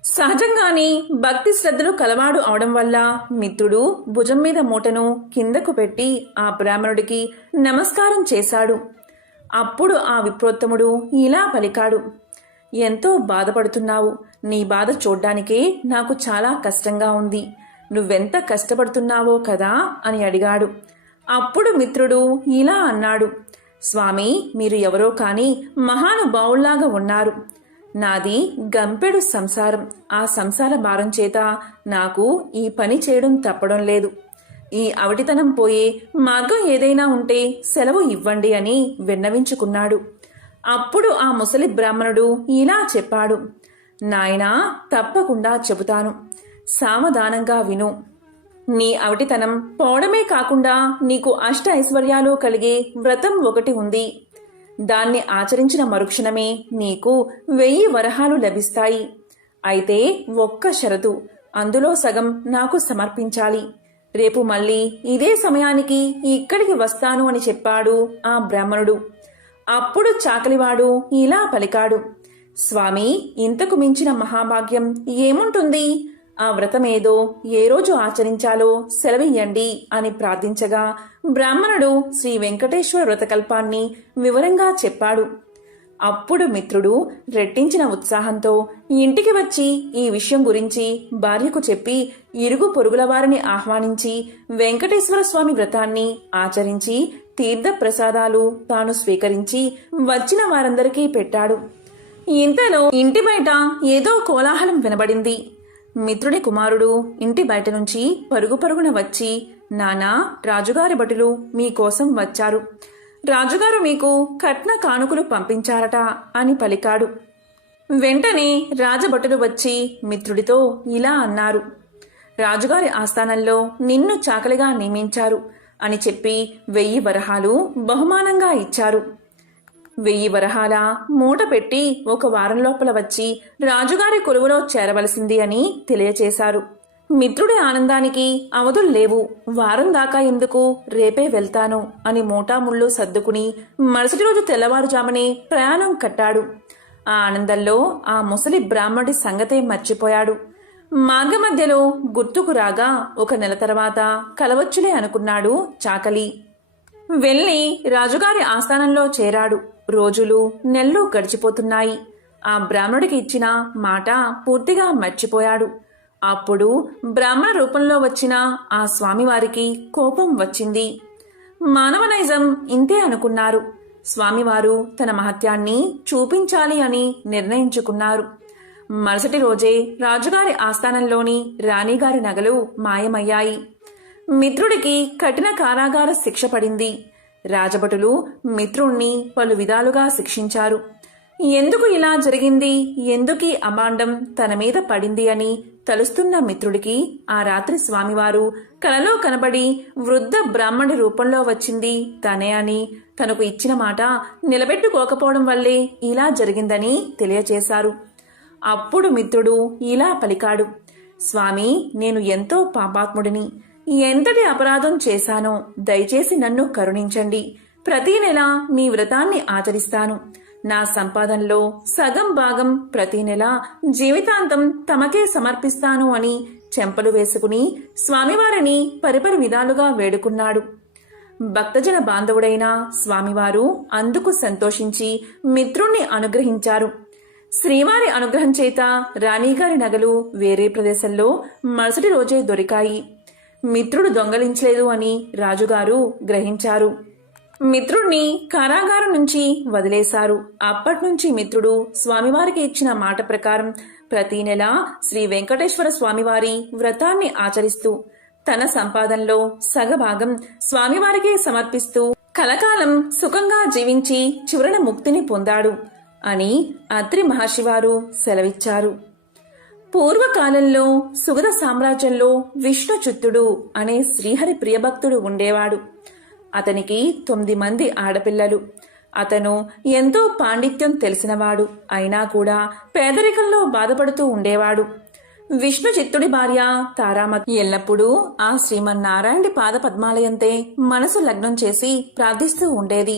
సహజంగానే భక్తి శ్రద్ధలు కలవాడు అవడం వల్ల మిత్రుడు భుజం మీద మూటను కిందకు పెట్టి ఆ బ్రాహ్మణుడికి నమస్కారం చేశాడు. అప్పుడు ఆ విప్రోత్తముడు ఇలా పలికాడు, ఎంతో బాధపడుతున్నావు. నీ బాధ చూడ్డానికే నాకు చాలా కష్టంగా ఉంది. నువ్వెంత కష్టపడుతున్నావో కదా అని అడిగాడు. అప్పుడు మిత్రుడు ఇలా అన్నాడు, స్వామి, మీరు ఎవరో కాని మహానుభావుల్లాగా ఉన్నారు. నాది గంపెడు సంసారం. ఆ సంసార భారం చేత నాకు ఈ పని చేయడం తప్పడం లేదు. ఈ అవటితనం పోయే మార్గం ఏదైనా ఉంటే సెలవు ఇవ్వండి అని విన్నవించుకున్నాడు. అప్పుడు ఆ ముసలి బ్రాహ్మణుడు ఇలా చెప్పాడు, నాయనా, తప్పకుండా చెబుతాను. సావధానంగా విను. నీ అవటితనం పోవడమే కాకుండా నీకు అష్ట ఐశ్వర్యాలు కలిగే వ్రతం ఒకటి ఉంది. దాన్ని ఆచరించిన మరుక్షణమే నీకు 1000 వరహాలు లభిస్తాయి. అయితే ఒక్క షరతు, అందులో సగం నాకు సమర్పించాలి. రేపు మళ్ళీ ఇదే సమయానికి ఇక్కడికి వస్తాను అని చెప్పాడు ఆ బ్రాహ్మణుడు. అప్పుడు చాకలివాడు ఇలా పలికాడు, స్వామి, ఇంతకు మించిన మహాభాగ్యం ఏముంటుంది? ఆ వ్రతమేదో ఏ రోజు ఆచరించాలో సెలవియ్యండి అని ప్రార్థించగా బ్రాహ్మణుడు శ్రీ వెంకటేశ్వర వ్రతకల్పాన్ని వివరంగా చెప్పాడు. అప్పుడు మిత్రుడు రెట్టించిన ఉత్సాహంతో ఇంటికి వచ్చి ఈ విషయం గురించి భార్యకు చెప్పి ఇరుగు పొరుగుల వారిని ఆహ్వానించి వెంకటేశ్వర స్వామి వ్రతాన్ని ఆచరించి తీర్థ ప్రసాదాలు తాను స్వీకరించి వచ్చిన వారందరికీ పెట్టాడు. ఇంతలో ఇంటి బయట ఏదో కోలాహలం వినబడింది. మిత్రుడి కుమారుడు ఇంటి బయట నుంచి పరుగు పరుగున వచ్చి, నానా, రాజుగారి భటులు మీకోసం వచ్చారు. రాజుగారు మీకు కట్న కానుకలు పంపించారట అని పలికాడు. వెంటనే రాజభటులు వచ్చి మిత్రుడితో ఇలా అన్నారు, రాజుగారి ఆస్థానంలో నిన్ను చాకలిగా నియమించారు అని చెప్పి 1000 వరహాలు బహుమానంగా ఇచ్చారు. 1000 వరహాల మూట పెట్టి 1 వారం లోపల వచ్చి రాజుగారి కొలువులో చేరవలసింది అని తెలియచేశారు. మిత్రుడి ఆనందానికి అవధులు లేవు. వారం దాకా ఎందుకు, రేపే వెళ్తాను అని మూటాముళ్ళు సర్దుకుని మరుసటి రోజు తెల్లవారుజామునే ప్రయాణం కట్టాడు. ఆ ఆనందంలో ఆ ముసలి బ్రాహ్మడి సంగతే మర్చిపోయాడు. మార్గమధ్యలో గుర్తుకు రాగా 1 నెల తర్వాత కలవచ్చులే అనుకున్నాడు చాకలి. వెళ్ళి రాజుగారి ఆస్థానంలో చేరాడు. రోజులు నెలలు గడిచిపోతున్నాయి. ఆ బ్రాహ్మణుడికి ఇచ్చిన మాట పూర్తిగా మర్చిపోయాడు. అప్పుడు బ్రాహ్మణ రూపంలో వచ్చిన ఆ స్వామివారికి కోపం వచ్చింది. మానవ నైజం ఇంతే అనుకున్నారు. స్వామివారు తన మహత్యాన్ని చూపించాలి అని నిర్ణయించుకున్నారు. మరుసటి రోజే రాజుగారి ఆస్థానంలోని రాణిగారి నగలు మాయమయ్యాయి. మిత్రుడికి కఠిన కారాగార శిక్ష పడింది. రాజభటులు మిత్రుణ్ణి పలు విధాలుగా శిక్షించారు. ఎందుకు ఇలా జరిగింది, ఎందుకీ అమాండం తన మీద పడింది అని తలుస్తున్న మిత్రుడికి ఆ రాత్రి స్వామివారు కలలో కనబడి వృద్ధ బ్రాహ్మణి రూపంలో వచ్చింది తనే అని, తనకు ఇచ్చిన మాట నిలబెట్టుకోకపోవడం వల్లే ఇలా జరిగిందని తెలియచేశారు. అప్పుడు మిత్రుడు ఇలా పలికాడు, స్వామి, నేను ఎంతో పాపాత్ముడిని. ఎంతటి అపరాధం చేశానో దయచేసి నన్ను కరుణించండి. ప్రతి నెల మీ వ్రతాన్ని ఆచరిస్తాను. నా సంపాదనలో సగం భాగం ప్రతి నెల జీవితాంతం తమకే సమర్పిస్తాను అని చెంపలు వేసుకుని స్వామివారిని పరిపరి విధాలుగా వేడుకున్నాడు. భక్తజన బాంధవుడైన స్వామివారు అందుకు సంతోషించి మిత్రుణ్ణి అనుగ్రహించారు. శ్రీవారి అనుగ్రహం చేత రాణిగారి నగలు వేరే ప్రదేశంలో మరుసటి రోజే దొరికాయి. మిత్రుడు దొంగలించలేదు అని రాజుగారు గ్రహించారు. మిత్రుణ్ణి కారాగారం నుంచి వదిలేశారు. అప్పట్నుంచి మిత్రుడు స్వామివారికి ఇచ్చిన మాట ప్రకారం ప్రతి నెల శ్రీ వెంకటేశ్వర స్వామివారి వ్రతాన్ని ఆచరిస్తూ తన సంపాదనలో సగభాగం స్వామివారికి సమర్పిస్తూ కలకాలం సుఖంగా జీవించి చివరన ముక్తిని పొందాడు అని అత్రి మహర్షివారు సెలవిచ్చారు. పూర్వకాలంలో సుగద సామ్రాజ్యంలో విష్ణుచిత్తుడు అనే శ్రీహరి ప్రియభక్తుడు ఉండేవాడు. అతనికి 9 మంది ఆడపిల్లలు. అతను ఎంతో పాండిత్యం తెలిసినవాడు. అయినా కూడా పేదరికంలో బాధపడుతూ ఉండేవాడు. విష్ణుచిత్తుడి భార్య తారామతి ఎల్లప్పుడూ ఆ శ్రీమన్నారాయణుడి పాద పద్మాలయంతే మనసు లగ్నం చేసి ప్రార్థిస్తూ ఉండేది.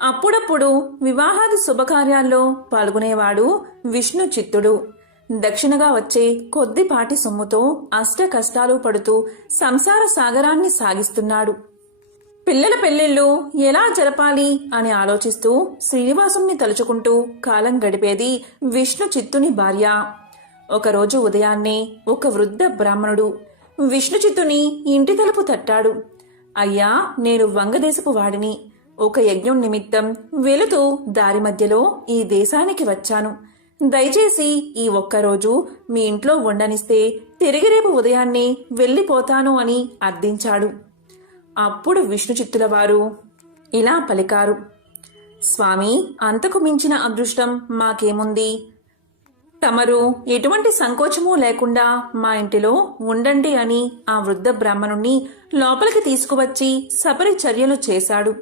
అప్పుడప్పుడు వివాహాది శుభకార్యాల్లో పాల్గొనేవాడు విష్ణుచిత్తుడు. దక్షిణగా వచ్చే కొద్దిపాటి సొమ్ముతో అష్ట కష్టాలు పడుతూ సంసార సాగరాన్ని సాగిస్తున్నాడు. పిల్లల పెళ్లిళ్ళు ఎలా జరపాలి అని ఆలోచిస్తూ శ్రీనివాసుని తలుచుకుంటూ కాలం గడిపేది విష్ణుచిత్తుని భార్య. ఒకరోజు ఉదయాన్నే ఒక వృద్ధ బ్రాహ్మణుడు విష్ణుచిత్తుని ఇంటి తలుపు తట్టాడు. అయ్యా, నేను వంగదేశపు వాడిని. ఒక యజ్ఞం నిమిత్తం వెళుతూ దారి మధ్యలో ఈ దేశానికి వచ్చాను. దయచేసి ఈ ఒక్కరోజు మీ ఇంట్లో ఉండనిస్తే తిరిగి రేపు ఉదయాన్నే వెళ్ళిపోతాను అని అర్థించాడు. అప్పుడు విష్ణుచిత్తుల వారు ఇలా పలికారు: స్వామి, అంతకు మించిన అదృష్టం మాకేముంది? తమరు ఎటువంటి సంకోచమూ లేకుండా మా ఇంటిలో ఉండండి అని ఆ వృద్ధ బ్రాహ్మణుణ్ణి లోపలికి తీసుకువచ్చి సపరి చర్యలు చేశాడు.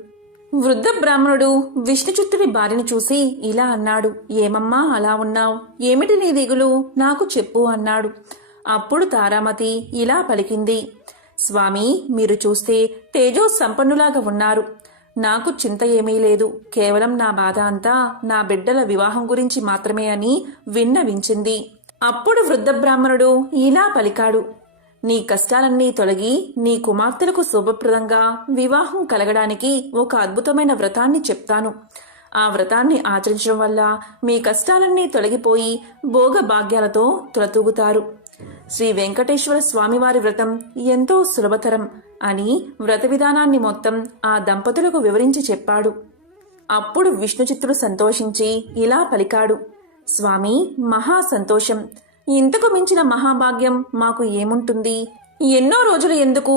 వృద్ధ బ్రాహ్మణుడు విష్ణుచిత్తుడి భార్యను చూసి ఇలా అన్నాడు: ఏమమ్మా అలా ఉన్నావు? ఏమిటి నీ దిగులు? నాకు చెప్పు అన్నాడు. అప్పుడు తారామతి ఇలా పలికింది: స్వామి, మీరు చూస్తే తేజో సంపన్నులాగా ఉన్నారు. నాకు చింత ఏమీ లేదు. కేవలం నా బాధ అంతా నా బిడ్డల వివాహం గురించి మాత్రమే అని విన్నవించింది. అప్పుడు వృద్ధ బ్రాహ్మణుడు ఇలా పలికాడు: నీ కష్టాలన్నీ తొలగి నీ కుమార్తెలకు శుభప్రదంగా వివాహం కలగడానికి ఒక అద్భుతమైన వ్రతాన్ని చెప్తాను. ఆ వ్రతాన్ని ఆచరించడం వల్ల మీ కష్టాలన్నీ తొలగిపోయి భోగ భాగ్యాలతో తులతూగుతారు. శ్రీ వెంకటేశ్వర స్వామివారి వ్రతం ఎంతో సులభతరం అని వ్రత విధానాన్ని మొత్తం ఆ దంపతులకు వివరించి చెప్పాడు. అప్పుడు విష్ణుచిత్తుడు సంతోషించి ఇలా పలికాడు: స్వామి, మహా సంతోషం. ఇంతకు మించిన మహాభాగ్యం మాకు ఏముంటుంది? ఎన్నో రోజులు ఎందుకు,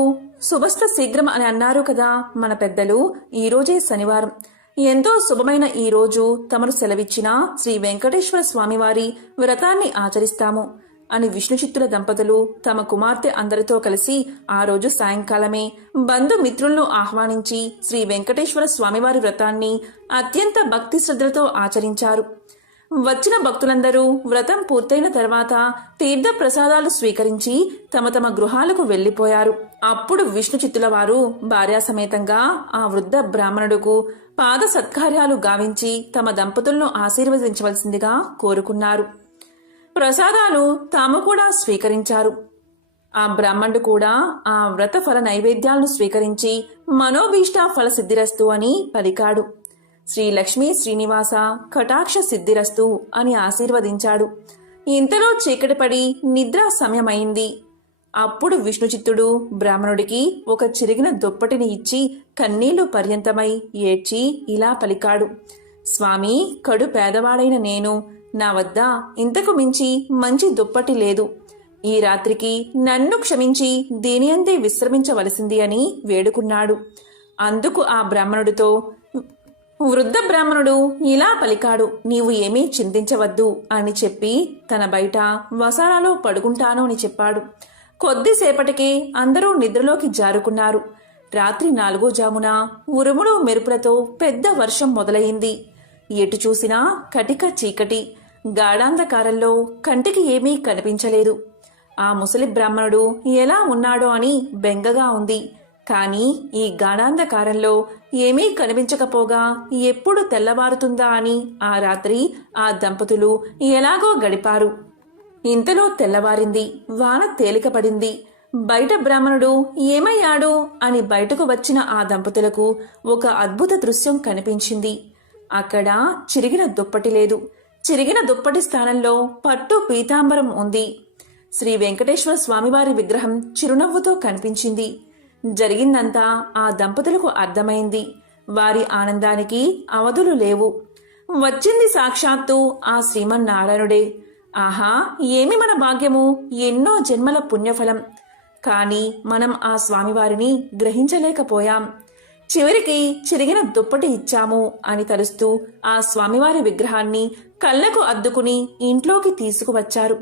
శుభస్థ శీఘ్రం అని అన్నారు కదా మన పెద్దలు. ఈరోజే శనివారం. ఎంతో శుభమైన ఈ రోజు తమరు సెలవిచ్చిన శ్రీ వెంకటేశ్వర స్వామివారి వ్రతాన్ని ఆచరిస్తాము అని విష్ణుచిత్తుల దంపతులు తమ కుమార్తె అందరితో కలిసి ఆ రోజు సాయంకాలమే బంధుమిత్రులను ఆహ్వానించి శ్రీ వెంకటేశ్వర స్వామివారి వ్రతాన్ని అత్యంత భక్తి శ్రద్ధలతో ఆచరించారు. వచ్చిన భక్తులందరూ వ్రతం పూర్తయిన తర్వాత తీర్థ ప్రసాదాలు స్వీకరించి తమ తమ గృహాలకు వెళ్లిపోయారు. అప్పుడు విష్ణుచిత్తుల వారు భార్యాసమేతంగా ఆ వృద్ధ బ్రాహ్మణుడుకు పాద సత్కార్యాలు గావించి తమ దంపతులను ఆశీర్వదించవలసిందిగా కోరుకున్నారు. ప్రసాదాలు తాము కూడా స్వీకరించారు. ఆ బ్రాహ్మణుడు కూడా ఆ వ్రత ఫల నైవేద్యాలను స్వీకరించి మనోభీష్ట ఫల సిద్ధిరస్తు అని పలికాడు. శ్రీ లక్ష్మీ శ్రీనివాస కటాక్ష సిద్ధిరస్తు అని ఆశీర్వదించాడు. ఇంతలో చీకటి పడి నిద్రా సమయమైంది. అప్పుడు విష్ణుచిత్తుడు బ్రాహ్మణుడికి ఒక చిరిగిన దుప్పటిని ఇచ్చి కన్నీళ్లు పర్యంతమై ఏడ్చి ఇలా పలికాడు: స్వామి, కడు పేదవాడైన నేను, నా వద్ద ఇంతకు మించి మంచి దుప్పటి లేదు. ఈ రాత్రికి నన్ను క్షమించి దీనియందే విశ్రమించవలసింది అని వేడుకున్నాడు. అందుకు ఆ బ్రాహ్మణుడితో వృద్ధ బ్రాహ్మణుడు ఇలా పలికాడు: నీవు ఏమీ చింతించవద్దు అని చెప్పి తన బయట వసారాలో పడుకుంటాను అని చెప్పాడు. కొద్దిసేపటికే అందరూ నిద్రలోకి జారుకున్నారు. రాత్రి 4వ జామున ఉరుములు మెరుపులతో పెద్ద వర్షం మొదలయింది. ఎటు చూసినా కటిక చీకటి. గాఢాంధకారంలో కంటికి ఏమీ కనిపించలేదు. ఆ ముసలి బ్రాహ్మణుడు ఎలా ఉన్నాడో అని బెంగగా ఉంది. కాని ఈ గాఢాంధకారంలో ఏమీ కనిపించకపోగా ఎప్పుడు తెల్లవారుతుందా అని ఆ రాత్రి ఆ దంపతులు ఎలాగో గడిపారు. ఇంతలో తెల్లవారింది. వాన తేలికపడింది. బయట బ్రాహ్మణుడు ఏమయ్యాడు అని బయటకు వచ్చిన ఆ దంపతులకు ఒక అద్భుత దృశ్యం కనిపించింది. అక్కడ చిరిగిన దుప్పటి లేదు. చిరిగిన దుప్పటి స్థానంలో పట్టు పీతాంబరం ఉంది. శ్రీ వెంకటేశ్వర స్వామివారి విగ్రహం చిరునవ్వుతో కనిపించింది. జరిగిందంతా ఆ దంపతులకు అర్థమైంది. వారి ఆనందానికి అవధులు లేవు. వచ్చింది సాక్షాత్తు ఆ శ్రీమన్నారాయణుడే. ఆహా, ఏమి మన భాగ్యము! ఎన్నో జన్మల పుణ్యఫలం. కాని మనం ఆ స్వామివారిని గ్రహించలేకపోయాం. చివరికి చిరిగిన దుప్పటి ఇచ్చాము అని తలుస్తూ ఆ స్వామివారి విగ్రహాన్ని కళ్ళకు అద్దుకుని ఇంట్లోకి తీసుకువచ్చారు.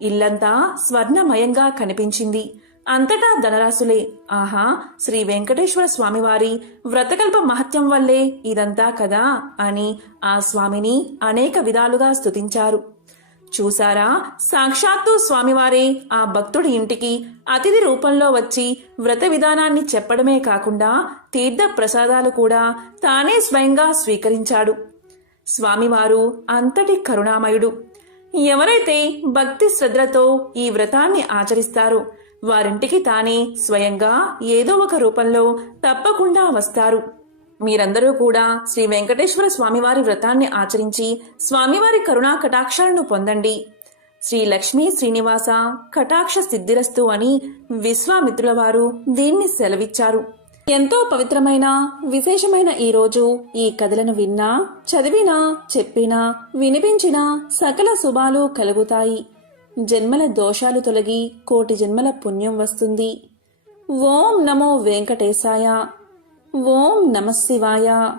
ఇల్లంతా స్వర్ణమయంగా కనిపించింది. అంతటా ధనరాశులే. ఆహా, శ్రీ వెంకటేశ్వర స్వామివారి వ్రతకల్ప మహత్యం వల్లే ఇదంతా కదా అని ఆ స్వామిని అనేక విధాలుగా స్తుతించారు. చూసారా, సాక్షాత్తు స్వామివారే ఆ భక్తుడి ఇంటికి అతిథి రూపంలో వచ్చి వ్రత విధానాన్ని చెప్పడమే కాకుండా తీర్థ ప్రసాదాలు కూడా తానే స్వయంగా స్వీకరించాడు. స్వామివారు అంతటి కరుణామయుడు. ఎవరైతే భక్తి శ్రద్ధలతో ఈ వ్రతాన్ని ఆచరిస్తారో వారింటికి తానే స్వయంగా ఏదో ఒక రూపంలో తప్పకుండా వస్తారు. మీరందరూ కూడా శ్రీ వెంకటేశ్వర స్వామివారి వ్రతాన్ని ఆచరించి స్వామివారి కరుణా కటాక్షాలను పొందండి. శ్రీ లక్ష్మీ శ్రీనివాస కటాక్ష సిద్ధిరస్తు అని విశ్వామిత్రుల వారు దీన్ని సెలవిచ్చారు. ఎంతో పవిత్రమైన విశేషమైన ఈ రోజు ఈ కథలను విన్నా, చదివినా, చెప్పినా, వినిపించినా సకల శుభాలు కలుగుతాయి. జన్మల దోషాలు తొలగి కోటి జన్మల పుణ్యం వస్తుంది. ఓం నమో వెంకటేశాయ. ఓం నమః శివాయ.